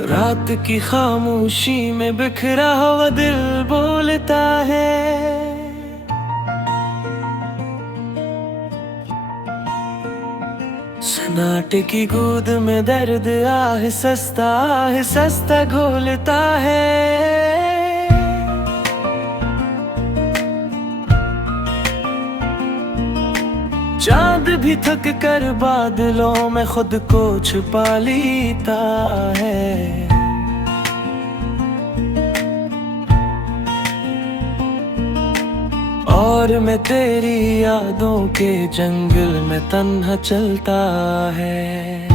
रात की खामोशी में बिखरा हुआ दिल बोलता है। सन्नाटे की गोद में दर्द आह सस्ता घोलता है। चांद भी थक कर बादलों में खुद को छुपा लेता है। और मैं तेरी यादों के जंगल में तन्हा चलता है।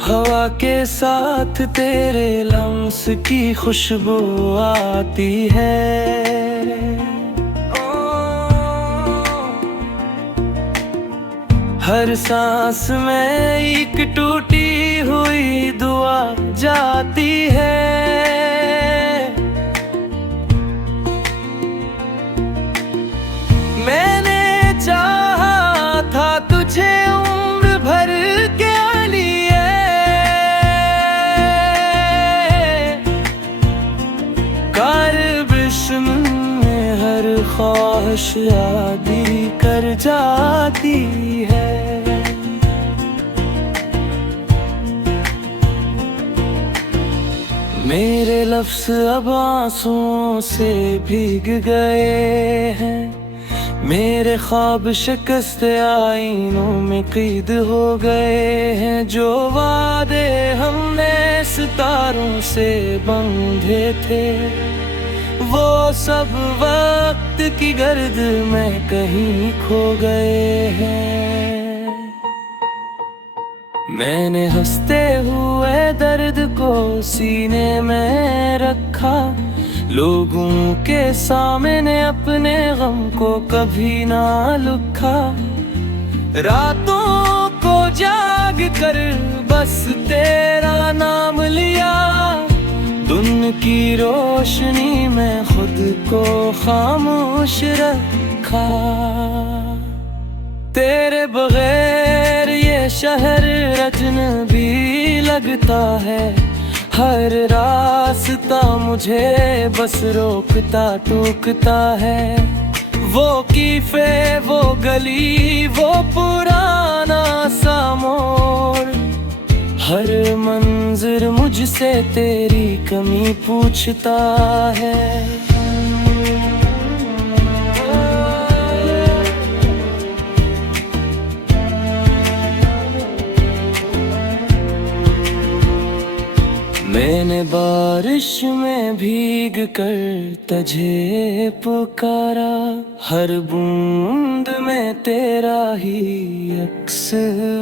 हवा के साथ तेरे लम्स की खुशबू आती है। हर सांस में एक टूटी हुई दुआ जाती है। मैंने चाहा था तुझे उम्र भर के लिए, बिस्म में हर ख्वाहिश आदि कर जाती है। मेरे लफ्ज़ अब आंसुओं से भीग गए हैं। मेरे ख्वाब शिकस्त आईनों में क़ैद हो गए हैं। जो वादे हमने सितारों से बंधे थे, वो सब वक्त की गर्द में कहीं खो गए हैं। मैंने हंसते हुए दर्द को सीने में रखा, लोगों के सामने अपने गम को कभी ना लुका। रातों को जाग कर बस तेरा नाम लिया, दिन की रोशनी में खुद को खामोश रखा। तेरे बगैर ये शहर अजनबी लगता है। हर रास्ता मुझे बस रोकता टोकता है। वो कीफे, वो गली, वो पुराना सा मोड़, हर मंजर मुझसे तेरी कमी पूछता है। मैंने बारिश में भीग कर तुझे पुकारा, हर बूंद में तेरा ही अक्स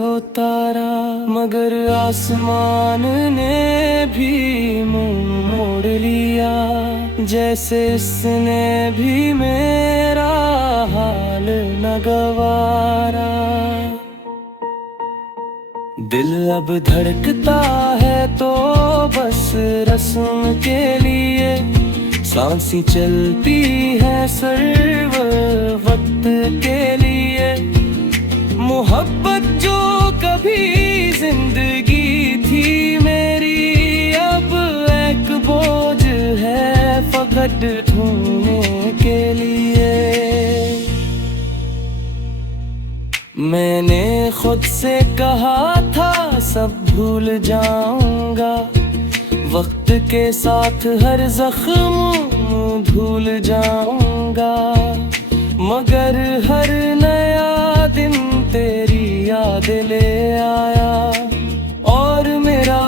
उतारा। मगर आसमान ने भी मुंह मोड़ लिया, जैसे इसने भी मेरा हाल न गवारा। दिल अब धड़कता है तो बस रस्म के लिए, सांसें चलती है सिर्फ वक्त के लिए। मोहब्बत जो कभी जिंदगी थी मेरी, अब एक बोझ है फकत ढूंढने के लिए। मैंने खुद से कहा था सब भूल जाऊंगा, वक्त के साथ हर जख्म भूल जाऊंगा। मगर हर नया दिन तेरी याद ले आया, और मेरा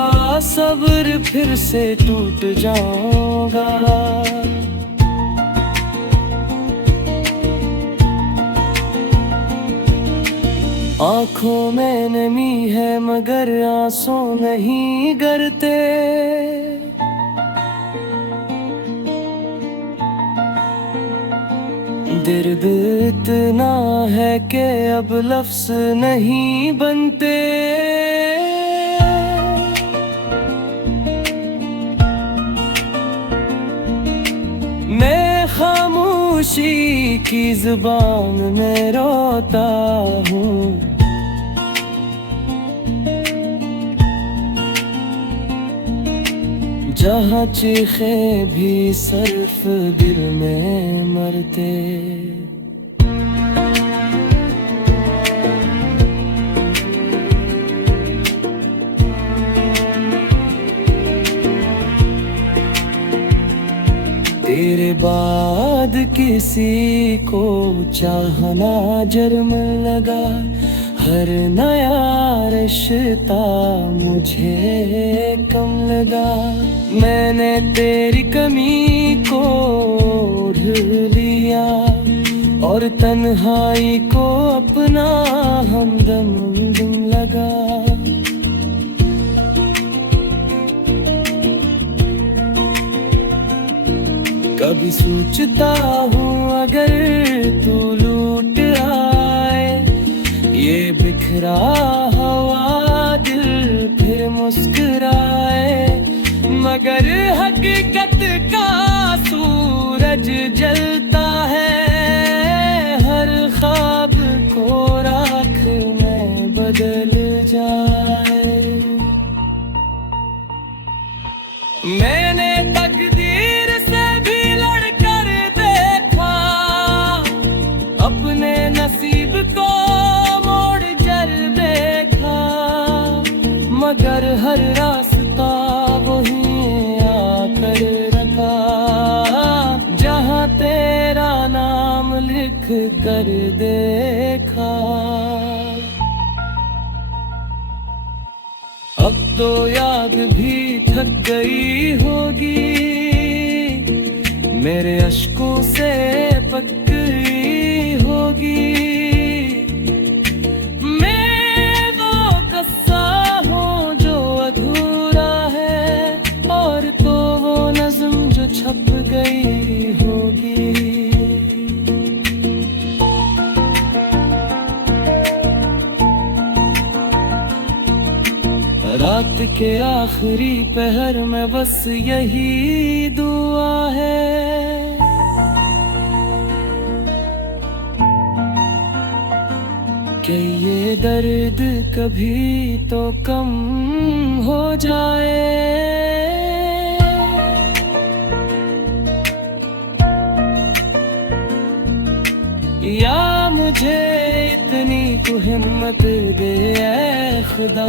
सब्र फिर से टूट जाऊंगा। आँखों में नमी है मगर आंसू नहीं गिरते। दर्द इतना है कि अब लफ्ज़ नहीं बनते। मैं खामोश खामोशी की जुबान में रोता हूँ। जहाँ चीखे भी सिर्फ दिल में मरते। तेरे बाद किसी को चाहना जर्म लगा। हर नया रिश्ता मुझे कम लगा। मैंने तेरी कमी को ओढ़ लिया और तन्हाई को अपना हमदम लगा। कभी सोचता हूँ अगर तू लूट आए, ये बिखरा हुआ दिल फिर मुस्कुराए। मगर हकीकत का सूरज जलता है, हर ख्वाब को राख में बदल जाए। मैंने तकदीर से भी लड़कर देखा, अपने नसीब को मोड़ जर देखा। मगर हर रास्ता वही आकर रखा, जहाँ तेरा नाम लिख कर देखा। अब तो याद भी थक गई होगी, मेरे अश्कों से पक गई होगी। मैं वो कस्सा हूँ जो अधूरा है, और तो वो नज़्म जो छप गई होगी। रात के आखिरी पहर में बस यही दुआ है, कि ये दर्द कभी तो कम हो जाए। या मुझे इतनी तो हिम्मत दे ऐ खुदा।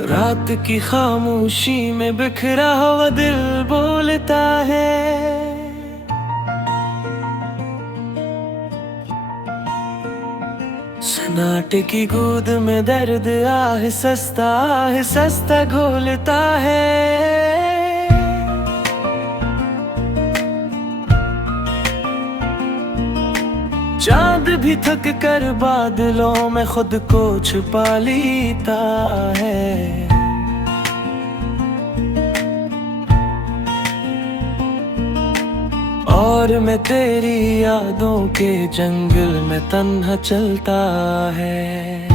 रात की खामोशी में बिखरा हुआ दिल बोलता है, सन्नाटे की गोद में दर्द आह सस्ता घोलता है। चांद भी थक कर बादलों में खुद को छुपा लेता है। और मैं तेरी यादों के जंगल में तन्हा चलता है।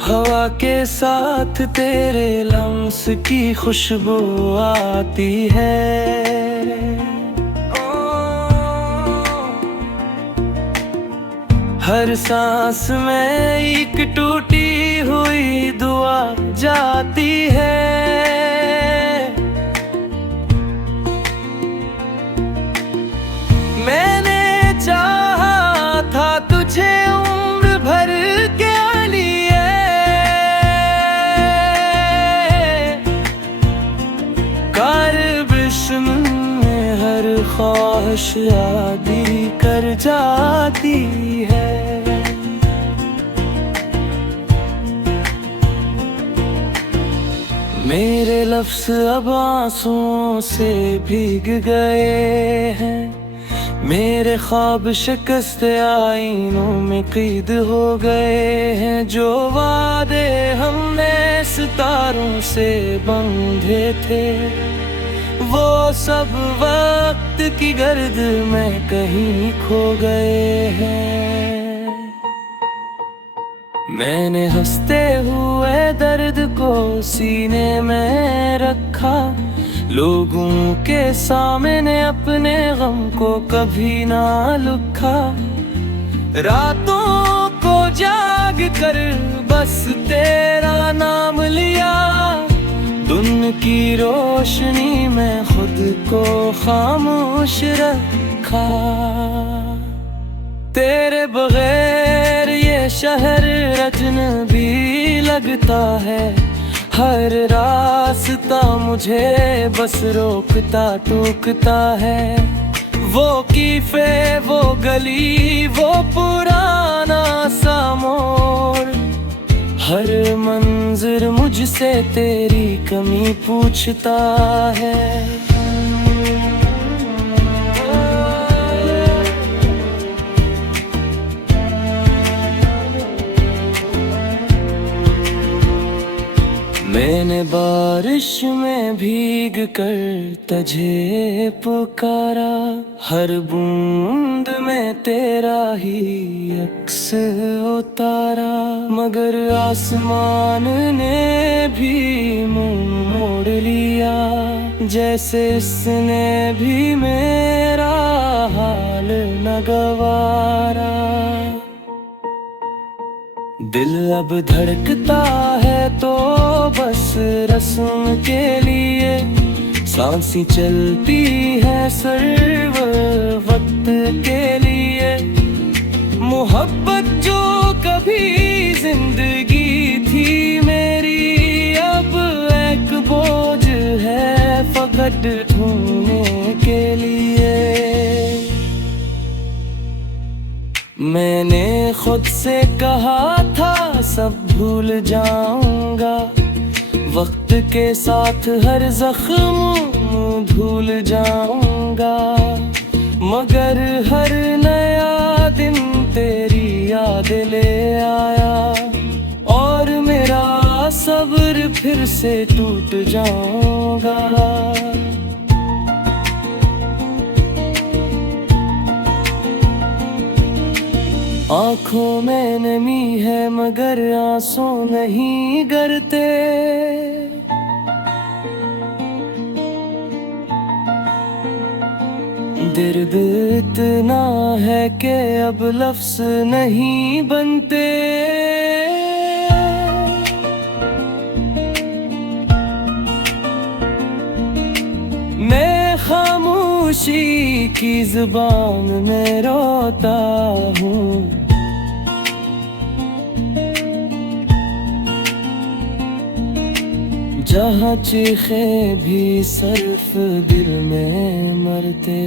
हवा के साथ तेरे लम्स की खुशबू आती है। हर सांस में एक टूटी हुई दुआ जाती है। मैंने चाहा था तुझे उम्र भर के लिए, कारबिस्म में हर ख्वाहिश आदि कर जाती है। मेरे लफ्ज़ अब आंसुओं से भीग गए हैं, मेरे ख्वाब शिकस्त आईनों में क़ैद हो गए हैं। जो वादे हमने सितारों से बंधे थे वो सब वक्त की गर्द में कहीं खो गए हैं। मैंने हंसते हुए दर्द को सीने में रखा, लोगों के सामने अपने गम को कभी ना लुका। रातों को जाग कर बस तेरा नाम लिया, दिन की रोशनी में खुद को खामोश रखा। तेरे बगैर ये शहर अजनबी लगता है, हर रास्ता मुझे बस रोकता टोकता है। वो कीफे, वो गली, वो पुराना सा मोड़, हर मंजर मुझसे तेरी कमी पूछता है। मैंने बारिश में भीग कर तुझे पुकारा, हर बूंद में तेरा ही अक्स उतारा। मगर आसमान ने भी मुंह मोड़ लिया, जैसे इसने भी मेरा हाल न गवारा। दिल अब धड़कता है तो बस रस्म के लिए, सांसें चलती है सिर्फ वक्त के लिए। मोहब्बत जो कभी जिंदगी थी मेरी, अब एक बोझ है फकत ढूंढने के लिए। मैंने खुद से कहा था सब भूल जाऊंगा, वक्त के साथ हर जख्म धूल जाऊंगा। मगर हर नया दिन तेरी याद ले आया, और मेरा सब्र फिर से टूट जाऊंगा। आँखों में नमी है मगर आंसू नहीं गिरते, दर्द इतना है कि अब लफ्ज नहीं बनते। मैं खामोशी की जुबान में रोता हूँ, जहाँ चीखे भी सर्फ दिल में मरते।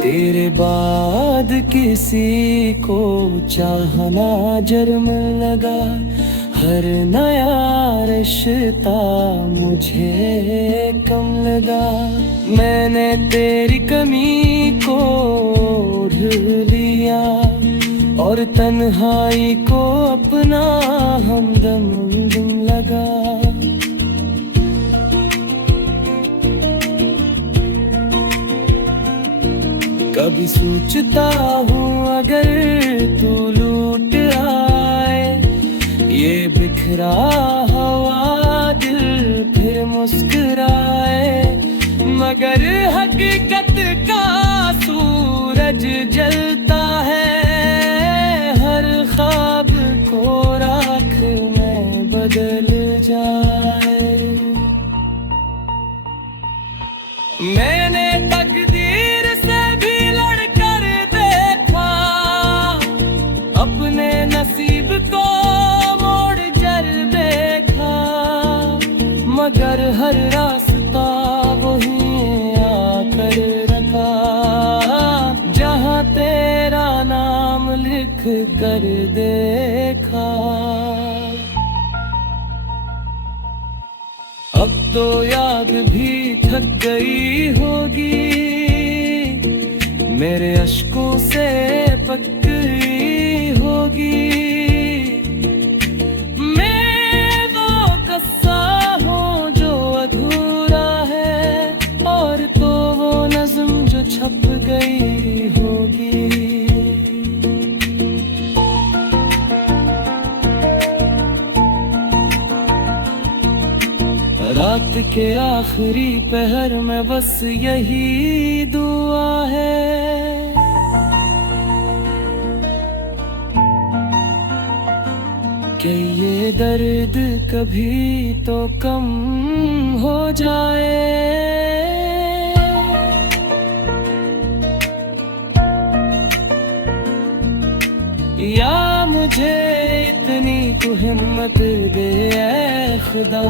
तेरे बाद किसी को चाहना जर्म लगा, हर नया रिश्ता मुझे कम लगा। मैंने तेरी कमी को ओढ़ लिया, और तन्हाई को अपना हमदम लगा। कभी सोचता हूँ अगर तू लूट आए, ये बिखरा हुआ दिल फिर मुस्कुराए। मगर हकीकत का सूरज जलता है, हर ख्वाब को राख में बदल जाए। मैंने तकदीर से भी लड़कर देखा, अपने नसीब को मोड़ जर देखा। मगर हर रास्ता वही आकर रखा, जहाँ तेरा नाम लिख कर देखा। अब तो याद भी थक गई होगी, मेरे अश्कों से पक्की होगी। मैं वो कस्सा हूँ जो अधूरा है, और तो वो नज़्म जो छप गई होगी। रात के आखिरी पहर में बस यही दुआ है कि ये दर्द कभी तो कम हो जाए। या मुझे इतनी तू हिम्मत दे ऐ खुदा।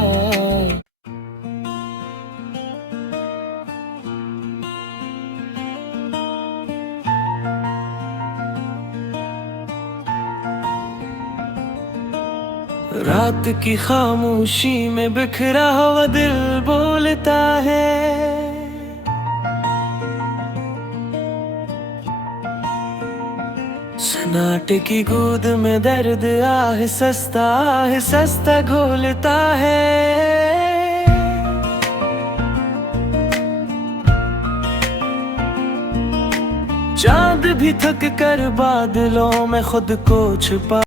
रात की खामोशी में बिखरा हुआ दिल बोलता है, सन्नाटे की गोद में दर्द आहे सस्ता घोलता है। चांद भी थक कर बादलों में खुद को छुपा